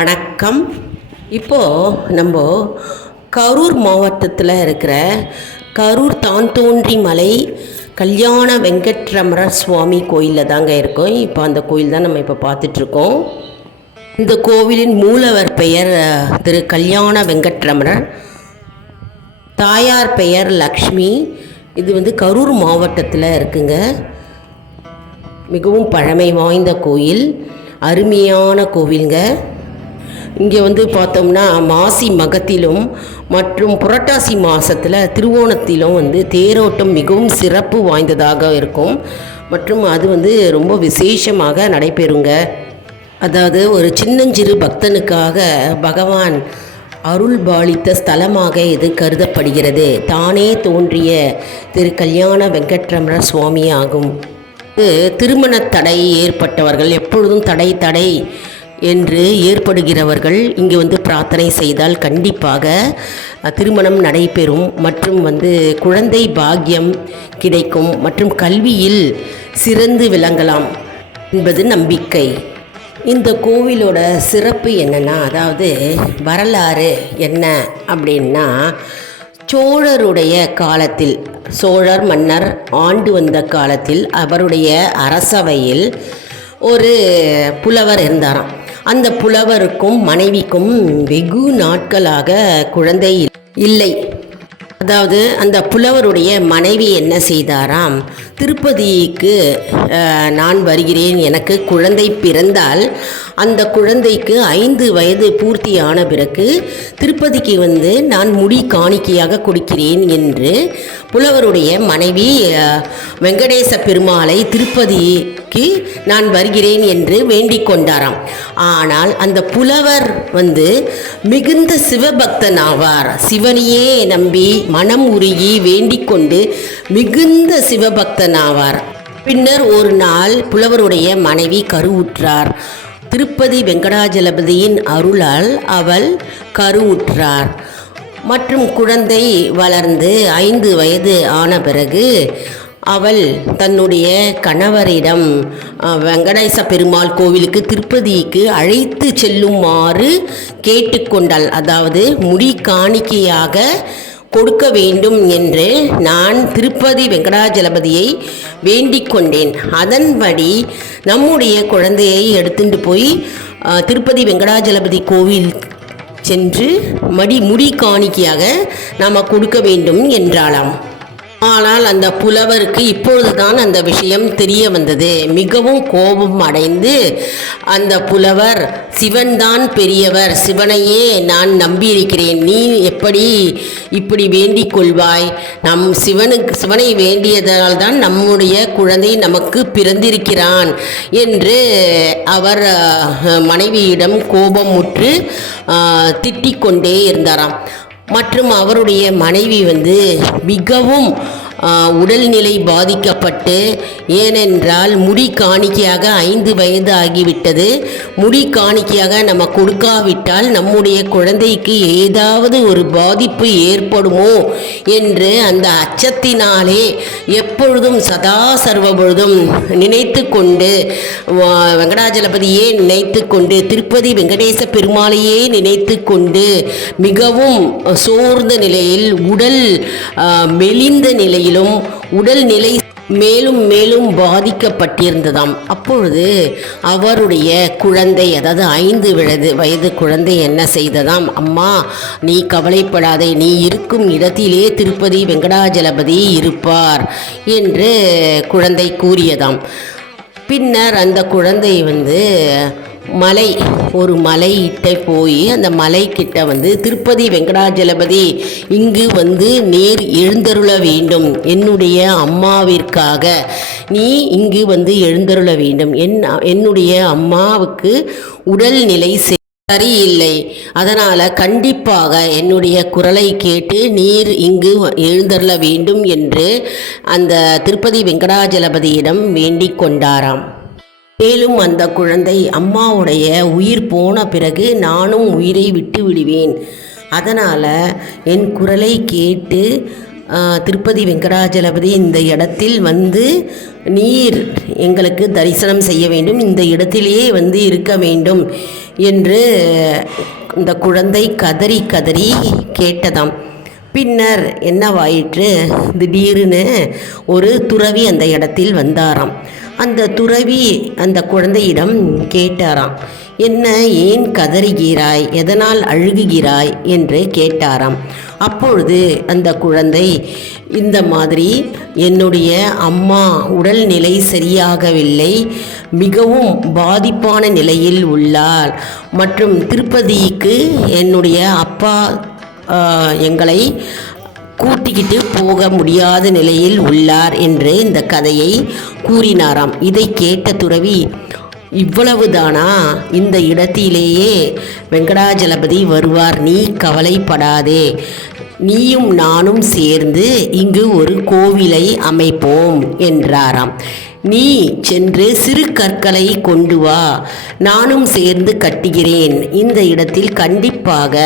வணக்கம். இப்போது நம்ம கரூர் மாவட்டத்தில் இருக்கிற கரூர் தான்தோன்றி மலை கல்யாண வெங்கட்ரமணர் சுவாமி கோயிலில் தாங்க இருக்கோம். இப்போ அந்த கோயில் தான் நம்ம இப்போ பார்த்துட்ருக்கோம். இந்த கோவிலின் மூலவர் பெயர் திரு கல்யாண வெங்கட்ரமணர், தாயார் பெயர் லக்ஷ்மி. இது கரூர் மாவட்டத்தில் இருக்குங்க. மிகவும் பழமை வாய்ந்த கோயில், அருமையான கோவிலுங்க. இங்கே பார்த்தோம்னா மாசி மகத்திலும் மற்றும் புரட்டாசி மாதத்தில் திருவோணத்திலும் தேரோட்டம் மிகவும் சிறப்பு வாய்ந்ததாக இருக்கும் மற்றும் அது ரொம்ப விசேஷமாக நடைபெறுங்க. அதாவது ஒரு சின்னஞ்சிறு பக்தனுக்காக பகவான் அருள் பாலித்த ஸ்தலமாக இது கருதப்படுகிறது. தானே தோன்றிய திரு கல்யாண வெங்கட்ரமணர் சுவாமி ஆகும். திருமண தடை ஏற்பட்டவர்கள், எப்பொழுதும் தடை என்று ஏற்படுகிறவர்கள் இங்கே பிரார்த்தனை செய்தால் கண்டிப்பாக திருமணம் நடைபெறும் மற்றும் குழந்தை பாக்கியம் கிடைக்கும் மற்றும் கல்வியில் சிறந்து விளங்கலாம் என்பது நம்பிக்கை. இந்த கோவிலோட சிறப்பு என்னென்னா, அதாவது வரலாறு என்ன அப்படின்னா, சோழருடைய காலத்தில், சோழர் மன்னர் ஆண்டு வந்த காலத்தில் அவருடைய அரசவையில் ஒரு புலவர் இருந்தாராம். அந்த புலவருக்கும் மனைவிக்கும் வெகு நாட்களாக குழந்தை இல்லை. அதாவது அந்த புலவருடைய மனைவி என்ன செய்தாராம், திருப்பதிக்கு நான் வருகிறேன், எனக்கு குழந்தை பிறந்தால் அந்த குழந்தைக்கு 5 வயது பூர்த்தியான பிறகு திருப்பதிக்கு நான் முடி காணிக்கையாக கொடுக்கிறேன் என்று புலவருடைய மனைவி வெங்கடேச பெருமாளை திருப்பதிக்கு நான் வருகிறேன் என்று வேண்டிக் கொண்டாராம். ஆனால் அந்த புலவர் மிகுந்த சிவபக்தன் ஆவார். சிவனையே நம்பி மனம் உருகி வேண்டிக் கொண்டு மிகுந்த சிவபக்தன் ஆவார். பின்னர் ஒரு நாள் புலவருடைய மனைவி கருவுற்றார். திருப்பதி வெங்கடாஜலபதியின் அருளால் அவள் கருவுற்றார் மற்றும் குழந்தை வளர்ந்து 5 வயது ஆன பிறகு அவள் தன்னுடைய கணவரிடம் வெங்கடேச பெருமாள் கோவிலுக்கு திருப்பதிக்கு அழைத்து செல்லுமாறு கேட்டுக்கொண்டாள். அதாவது முடி காணிக்கையாக கொடுக்க வேண்டும் என்று நான் திருப்பதி வெங்கடாஜலபதியை வேண்டிக் கொண்டேன். அதன்படி நம்முடைய குழந்தையை எடுத்துட்டு போய் திருப்பதி வெங்கடாஜலபதி கோவில் சென்று முடி காணிக்கையாக நாம் கொடுக்க வேண்டும் என்றாளாம். ஆனால் அந்த புலவருக்கு இப்பொழுதுதான் அந்த விஷயம் தெரிய வந்தது. மிகவும் கோபம் அடைந்து அந்த புலவர், சிவன்தான் பெரியவர், சிவனையே நான் நம்பியிருக்கிறேன், நீ எப்படி இப்படி வேண்டிக் கொள்வாய்? சிவனை வேண்டியதால் தான் நம்முடைய குழந்தை நமக்கு பிறந்திருக்கிறான் என்று அவர் மனைவியிடம் கோபமுற்று திட்டிக் கொண்டே இருந்தாராம். மற்றும் அவருடைய மனைவி மிகவும் உடல்நிலை பாதிக்கப்பட்டு, ஏனென்றால் முடி காணிக்கையாக 5 வயது ஆகிவிட்டது, முடி காணிக்கையாக நம்ம கொடுக்காவிட்டால் நம்முடைய குழந்தைக்கு ஏதாவது ஒரு பாதிப்பு ஏற்படுமோ என்று அந்த அச்சத்தினாலே எப்பொழுதும் சதா சர்வபொழுதும் நினைத்து கொண்டு, வெங்கடாஜலபதியே நினைத்து கொண்டு, திருப்பதி வெங்கடேச பெருமாளையே நினைத்து கொண்டு மிகவும் சோர்ந்த நிலையில், உடல் மெலிந்த நிலையில், உடல்நிலை மேலும் மேலும் பாதிக்கப்பட்டிருந்ததாம். அப்பொழுது அவருடைய குழந்தை, அதாவது 5 வயது குழந்தை என்ன செய்ததாம், அம்மா நீ கவலைப்படாதே, நீ இருக்கும் இடத்திலே திருப்பதி வெங்கடாஜலபதி இருப்பார் என்று குழந்தை கூறியதாம். பின்னர் அந்த குழந்தை ஒரு மலையிட்ட போய் அந்த மலைக்கிட்ட திருப்பதி வெங்கடாஜலபதி இங்கு நீர் எழுந்தருள வேண்டும், என்னுடைய அம்மாவிற்காக நீ இங்கு எழுந்தருள வேண்டும், என்னுடைய அம்மாவுக்கு உடல்நிலை சரியில்லை, அதனால் கண்டிப்பாக என்னுடைய குரலை கேட்டு நீர் இங்கு எழுந்தருள வேண்டும் என்று அந்த திருப்பதி வெங்கடாஜலபதியிடம் வேண்டிக் கொண்டாராம். மேலும் அந்த குழந்தை, அம்மாவுடைய உயிர் போன பிறகு நானும் உயிரை விட்டு விடுவேன், அதனால் என் குரலை கேட்டு திருப்பதி வெங்கடாஜலபதி இந்த இடத்தில் நீர் எங்களுக்கு தரிசனம் செய்ய வேண்டும், இந்த இடத்திலேயே இருக்க வேண்டும் என்று இந்த குழந்தை கதறி கதறி கேட்டதாம். பின்னர் என்னவாயிற்று, திடீர்னு ஒரு துறவி அந்த இடத்தில் வந்தாராம். அந்த துறவி அந்த குழந்தையிடம் கேட்டாராம், என்ன, ஏன் கதறுகிறாய், எதனால் அழுகுகிறாய் என்று கேட்டாராம். அப்பொழுது அந்த குழந்தை, இந்த மாதிரி என்னுடைய அம்மா உடல்நிலை சரியாகவில்லை, மிகவும் பாதிப்பான நிலையில் உள்ளார், மற்றும் திருப்பதிக்கு என்னுடைய அப்பா எங்களை கூட்டிக்கிட்டு போக முடியாத நிலையில் உள்ளார் என்று இந்த கதையை கூறினாராம். இதை கேட்ட துறவி, இவ்வளவுதானா, இந்த இடத்திலேயே வெங்கடாஜலபதி வருவார், நீ கவலைப்படாதே, நீயும் நானும் சேர்ந்து இங்கு ஒரு கோவிலை அமைப்போம் என்றாராம். நீ சென்று சிறு கற்களை கொண்டு வா, நானும் சேர்ந்து கட்டுகிறேன், இந்த இடத்தில் கண்டிப்பாக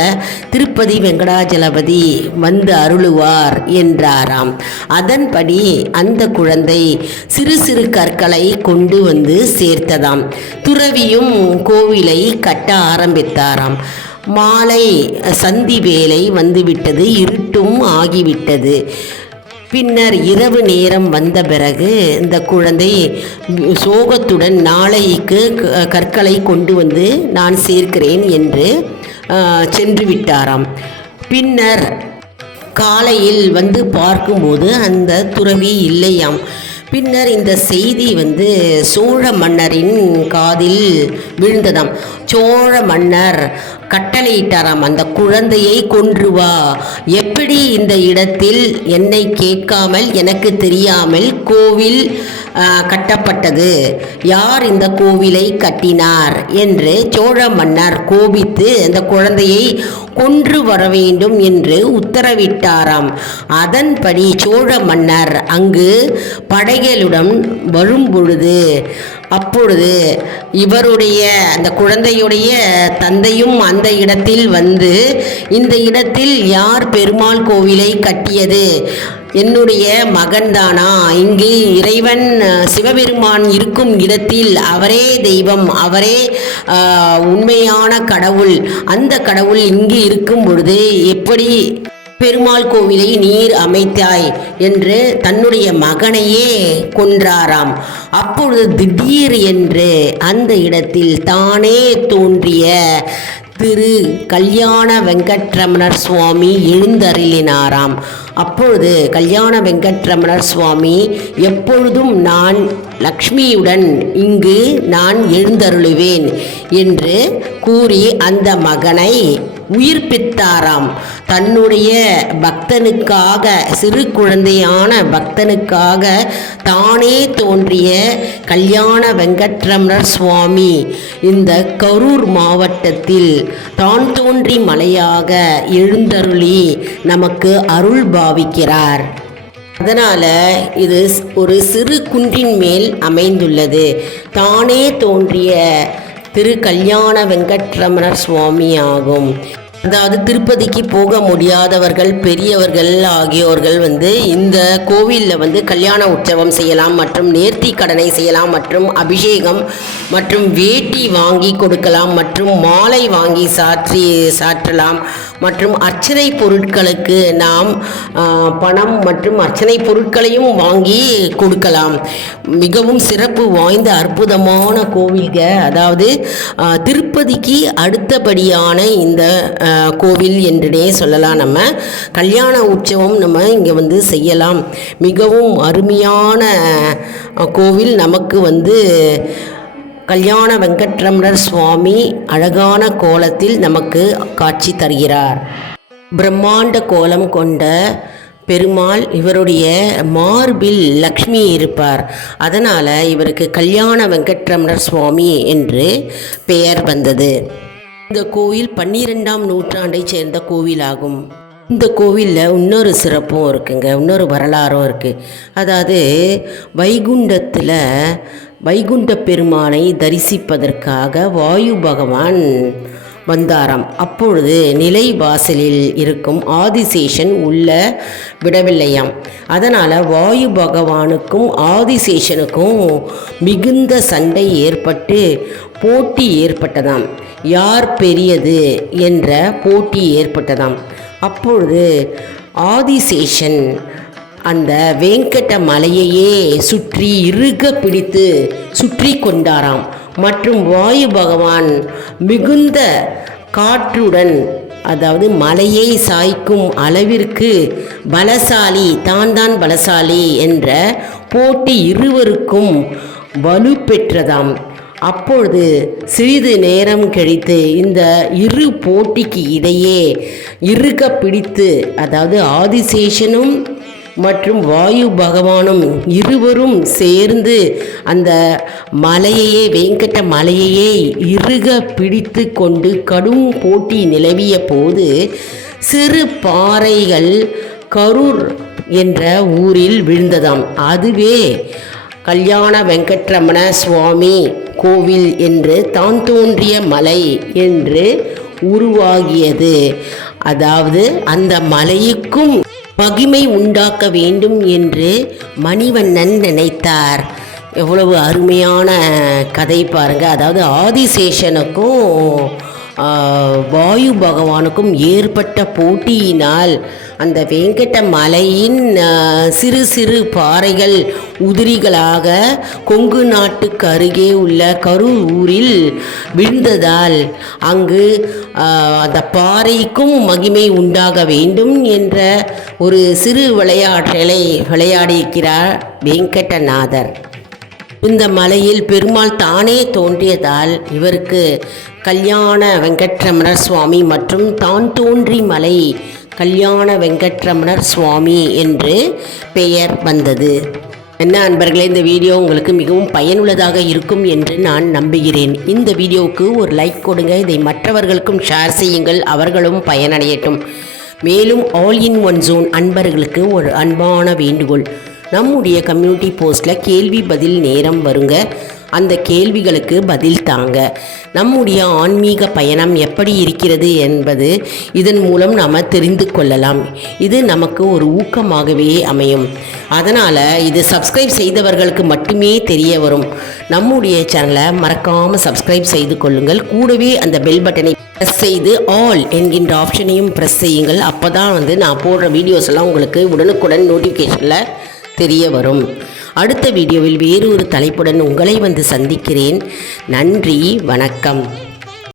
திருப்பதி வெங்கடாஜலபதி வந்து அருளுவார் என்றாராம். அதன்படி அந்த குழந்தை சிறு சிறு கற்களை கொண்டு வந்து சேர்த்ததாம். துறவியும் கோவிலை கட்ட ஆரம்பித்தாராம். மாலை சந்தி வேளை வந்துவிட்டது, இருட்டும் ஆகிவிட்டது. பின்னர் இரவு நேரம் வந்த பிறகு இந்த குழந்தை சோகத்துடன் நாளைக்கு கற்களை கொண்டு வந்து நான் சேர்க்கிறேன் என்று சென்று விட்டாராம். பின்னர் காலையில் வந்து பார்க்கும்போது அந்த துறவி இல்லையாம். பின்னர் இந்த செய்தி சோழ மன்னரின் காதில் விழுந்ததாம். சோழ மன்னர் கட்டளையிட்டாராம், அந்த குழந்தையை கொன்று வா. எப்படி இந்த இடத்தில் என்னை கேட்காமல், எனக்கு தெரியாமல் கோவில் கட்டப்பட்டது, யார் இந்த கோவிலை கட்டினார் என்று சோழ மன்னர் கோபித்து அந்த குழந்தையை கொன்று வர வேண்டும் என்று உத்தரவிட்டாராம். அதன்படி சோழ மன்னர் அங்கு படைகளுடன் வரும்பொழுது, அப்பொழுது இவருடைய அந்த குழந்தையுடைய தந்தையும் அந்த இடத்தில் வந்து, இந்த இடத்தில் யார் பெருமாள் கோவிலை கட்டியது, என்னுடைய மகன்தானா, இங்கு இறைவன் சிவபெருமான் இருக்கும் இடத்தில் அவரே தெய்வம், அவரே உண்மையான கடவுள், அந்த கடவுள் இங்கு இருக்கும் பொழுது எப்படி பெருமாள் கோவிலை நீர் அமைத்தாய் என்று தன்னுடைய மகனையே கொன்றாராம். அப்பொழுது திடீர் என்று அந்த இடத்தில் தானே தோன்றிய திரு கல்யாண வெங்கட்ரமணர் சுவாமி எழுந்தருளினாராம். அப்பொழுது கல்யாண வெங்கட்ரமணர் சுவாமி, எப்பொழுதும் நான் லக்ஷ்மியுடன் இங்கு நான் எழுந்தருளுவேன் என்று கூறி அந்த மகனை உயிர்ப்பித்தாராம். தன்னுடைய பக்தனுக்காக, சிறு குழந்தையான பக்தனுக்காக தானே தோன்றிய கல்யாண வெங்கட்ரமணர் சுவாமி இந்த கரூர் மாவட்டத்தில் தான் தோன்றி மலையாக எழுந்தருளி நமக்கு அருள் பாவிக்கிறார். அதனால் இது ஒரு சிறு குன்றின் மேல் அமைந்துள்ளது. தானே தோன்றிய திரு கல்யாண வெங்கட்ரமணர் சுவாமி ஆகும். அதாவது திருப்பதிக்கு போக முடியாதவர்கள், பெரியவர்கள் ஆகியோர்கள் இந்த கோவிலில் கல்யாண உற்சவம் செய்யலாம், மற்றும் நேர்த்தி கடனை செய்யலாம், மற்றும் அபிஷேகம் மற்றும் வேட்டி வாங்கி கொடுக்கலாம், மற்றும் மாலை வாங்கி சாற்றலாம், மற்றும் அர்ச்சனை பொருட்களுக்கு நாம் பணம் மற்றும் அர்ச்சனை பொருட்களையும் வாங்கி கொடுக்கலாம். மிகவும் சிறப்பு வாய்ந்த அற்புதமான கோவில்கள். அதாவது திருப்பதிக்கு அடுத்தபடியான இந்த கோவில் என்றே சொல்லலாம். நம்ம கல்யாண உற்சவம் நம்ம இங்கே செய்யலாம். மிகவும் அருமையான கோவில். நமக்கு கல்யாண வெங்கட்ரமணர் சுவாமி அழகான கோலத்தில் நமக்கு காட்சி தருகிறார். பிரம்மாண்ட கோலம் கொண்ட பெருமாள், இவருடைய மார்பில் லக்ஷ்மி இருப்பார். அதனால் இவருக்கு கல்யாண வெங்கட்ரமணர் சுவாமி என்று பெயர் வந்தது. இந்த கோவில் 12ஆம் நூற்றாண்டை சேர்ந்த கோவிலாகும். இந்த கோவிலில் இன்னொரு சிறப்பும் இருக்குங்க, இன்னொரு வரலாறும் இருக்குது. அதாவது வைகுண்ட பெருமானை தரிசிப்பதற்காக வாயு பகவான் வந்தாராம். அப்பொழுது நிலை வாசலில் இருக்கும் ஆதிசேஷன் உள்ள விடவில்லையாம். அதனால் வாயு பகவானுக்கும் ஆதிசேஷனுக்கும் மிகுந்த சண்டை ஏற்பட்டு போட்டி ஏற்பட்டதாம். யார் பெரியது என்ற போட்டி ஏற்பட்டதாம். அப்பொழுது ஆதிசேஷன் அந்த வேங்கட மலையையே சுற்றி இறுக பிடித்து சுற்றி கொண்டாராம். மற்றும் வாயு பகவான் மிகுந்த காற்றுடன், அதாவது மலையை சாய்க்கும் அளவிற்கு பலசாலி, தான் பலசாலி என்ற போட்டி இருவருக்கும் வலு பெற்றதாம். அப்பொழுது சிறிது நேரம் கழித்து இந்த இரு போட்டிக்கு இடையே இறுக பிடித்து, அதாவது ஆதிசேஷனும் மற்றும் வாயு பகவானும் இருவரும் சேர்ந்து அந்த மலையையே, வேங்கட மலையையே இறுக பிடித்து கொண்டு கடும் போட்டி நிலவிய போது சிறு பாறைகள் கரூர் என்ற ஊரில் விழுந்ததாம். அதுவே கல்யாண வெங்கட்ரமண சுவாமி கோவில் என்று தான் தோன்றிய மலை என்று உருவாகியது. அதாவது அந்த மலைக்கும் மகிமை உண்டாக்க வேண்டும் என்று மணிவண்ணன் நினைத்தார். எவ்வளவு அருமையான கதை பாருங்கள். அதாவது ஆதிசேஷனுக்கும் வாயு பகவானுக்கும் ஏற்பட்ட போட்டியினால் அந்த வேங்கட மலையின் சிறு சிறு பாறைகள் உதிரிகளாக கொங்கு நாட்டுக்கு அருகே உள்ள கரூர் ஊரில் விழுந்ததால் அங்கு அந்த பாறைக்கும் மகிமை உண்டாக வேண்டும் என்ற ஒரு சிறு விளையாட்டலை விளையாடியிருக்கிறார் வெங்கடநாதர். இந்த மலையில் பெருமாள் தானே தோன்றியதால் இவருக்கு கல்யாண வெங்கட்ரமணர் சுவாமி மற்றும் தான் தோன்றி மலை கல்யாண வெங்கட்ரமணர் சுவாமி என்று பெயர் வந்தது. என்ன அன்பர்களே, இந்த வீடியோ உங்களுக்கு மிகவும் பயனுள்ளதாக இருக்கும் என்று நான் நம்புகிறேன். இந்த வீடியோவுக்கு ஒரு லைக் கொடுங்க. இதை மற்றவர்களுக்கும் ஷேர் செய்யுங்கள், அவர்களும் பயனடையட்டும். மேலும் ஆல் இன் ஒன் ஜோன் அன்பர்களுக்கு ஒரு அன்பான வேண்டுகோள். நம்முடைய கம்யூனிட்டி போஸ்ட்டில் கேள்வி பதில் நேரம் வருங்க. அந்த கேள்விகளுக்கு பதில் தாங்க. நம்முடைய ஆன்மீக பயணம் எப்படி இருக்கிறது என்பது இதன் மூலம் நாம் தெரிந்து கொள்ளலாம். இது நமக்கு ஒரு ஊக்கமாகவே அமையும். அதனால் இது சப்ஸ்கிரைப் செய்தவர்களுக்கு மட்டுமே தெரிய வரும். நம்முடைய சேனலை மறக்காமல் சப்ஸ்கிரைப் செய்து கொள்ளுங்கள். கூடவே அந்த பெல் பட்டனை ப்ரெஸ் செய்து ஆல் என்கின்ற ஆப்ஷனையும் ப்ரெஸ் செய்யுங்கள். அப்போ தான் நான் போடுற வீடியோஸ் எல்லாம் உங்களுக்கு உடனுக்குடன் நோட்டிஃபிகேஷனில் தெரிய வரும். அடுத்த வீடியோவில் வேறு ஒரு தலைப்புடன் உங்களை சந்திக்கிறேன். நன்றி, வணக்கம்.